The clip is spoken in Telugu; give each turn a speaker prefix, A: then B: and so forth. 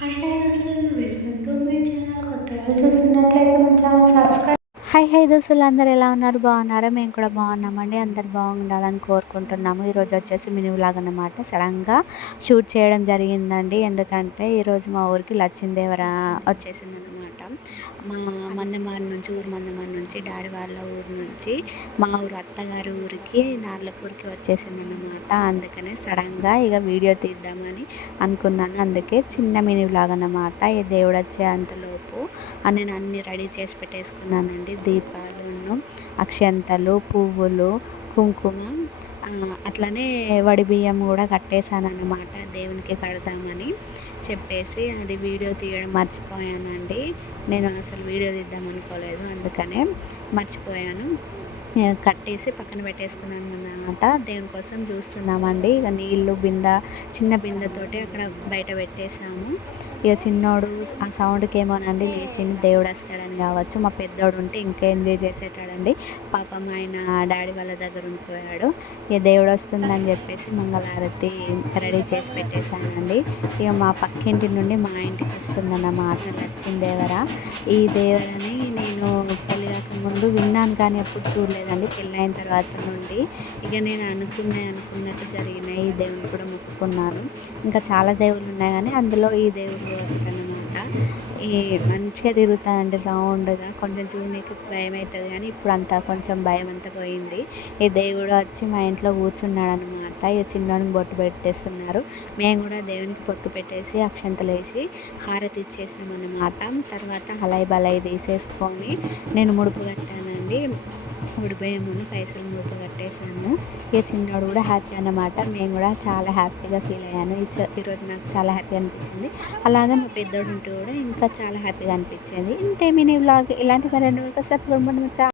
A: హాయ్ హాయ్ దోస్తులు వెల్కమ్ టు మై ఛానల్. కొత్తగా చూస్తున్నట్లయితే మన ఛానల్ సబ్స్క్రైబ్
B: హాయ్ హాయ్ దోస్తులు అందరు ఎలా ఉన్నారు? బాగున్నారా? మేము కూడా బాగున్నామండి. అందరు బాగుండాలని కోరుకుంటున్నాము. ఈరోజు వచ్చేసి మినీ వ్లాగ్ అన్నమాట. సడన్గా షూట్ చేయడం జరిగిందండి. ఎందుకంటే ఈరోజు మా ఊరికి లచ్చిందేవర వచ్చేసింది అనమాట మా మందమారి నుంచి ఊరు మందమారి నుంచి డాడీ వాళ్ళ ఊరు నుంచి మా ఊరు అత్తగారి ఊరికి నార్లపూర్కి వచ్చేసింది అనమాట అందుకనే సడన్గా ఇక వీడియో తీద్దామని అనుకున్నాను. అందుకే చిన్న మినీ వ్లాగ్ అన్నమాట. ఈ దేవుడు వచ్చే అంతలోపు నేను అన్ని రెడీ చేసి పెట్టేసుకున్నానండి. దీపాలు అక్షంతలు పువ్వులు కుంకుమ అట్లనే వడి బియ్యం కూడా కట్టేశాను అనమాట దేవునికి కడదామని చెప్పేసి అది వీడియో తీయడం మర్చిపోయానండి. నేను అసలు వీడియో తీద్దాం అనుకోలేదు అందుకనే మర్చిపోయాను. కట్టేసి పక్కన పెట్టేసుకున్నాను అనమాట దేవుని కోసం చూస్తున్నామండి. ఇక నీళ్ళు బిందె చిన్న బిందెతోటి అక్కడ బయట పెట్టేసాము ఇక చిన్నోడు ఆ సౌండ్కి ఏమోనండి లేచింది దేవుడు వస్తాడని కావచ్చు. మా పెద్దోడు ఉంటే ఇంకా ఎంజాయ్ చేసేటాడండి. పాపం ఆయన డాడీ వాళ్ళ దగ్గర ఉండిపోయాడు. ఇక దేవుడు వస్తుందని చెప్పేసి మంగళారతి రెడీ చేసి పెట్టేశానండి. ఇక మా పక్కింటి నుండి మా ఇంటికి వస్తుందన్నమాట నచ్చింది దేవర ఈ దేవరని నేను పెళ్ళి విన్నాను కానీ ఎప్పుడు చూడలేదండి. పెళ్ళైన తర్వాత నుండి ఇక నేను అనుకునే అనుకున్నట్టు జరిగినాయి ఈ దేవుని కూడా మొక్కుకున్నాను ఇంకా చాలా దేవుళ్ళు ఉన్నాయి కానీ అందులో ఈ దేవుడు అనమాట ఈ మంచిగా తిరుగుతానండి రౌండ్గా కొంచెం చూడడానికి భయం అవుతుంది కానీ ఇప్పుడు అంతా కొంచెం భయం అంతా పోయింది. ఈ దేవుడు వచ్చి మా ఇంట్లో కూర్చున్నాడు అనమాట ఇక చిన్నోనికి బొట్టు పెట్టేస్తున్నారు. మేము కూడా దేవునికి బొట్టు పెట్టేసి అక్షంతలు వేసి హారతి ఇచ్చేసినాం అన్నమాట. తర్వాత హలై బలై తీసేసుకొని నేను ముడుపు కట్టానండి. ముందు పైసలు ముడుపు కట్టేశాను. ఇక చిన్నోడు కూడా హ్యాపీ అన్నమాట. మేము కూడా చాలా హ్యాపీగా ఫీల్ అయ్యాను. ఈరోజు నాకు చాలా హ్యాపీ అనిపించింది. అలాగే మా పెద్దోడు ఉంటే కూడా ఇంకా చాలా హ్యాపీగా అనిపించింది. ఇంతే మీ వ్లాగ్ ఇలాంటి మరెన్నో ఒకసారి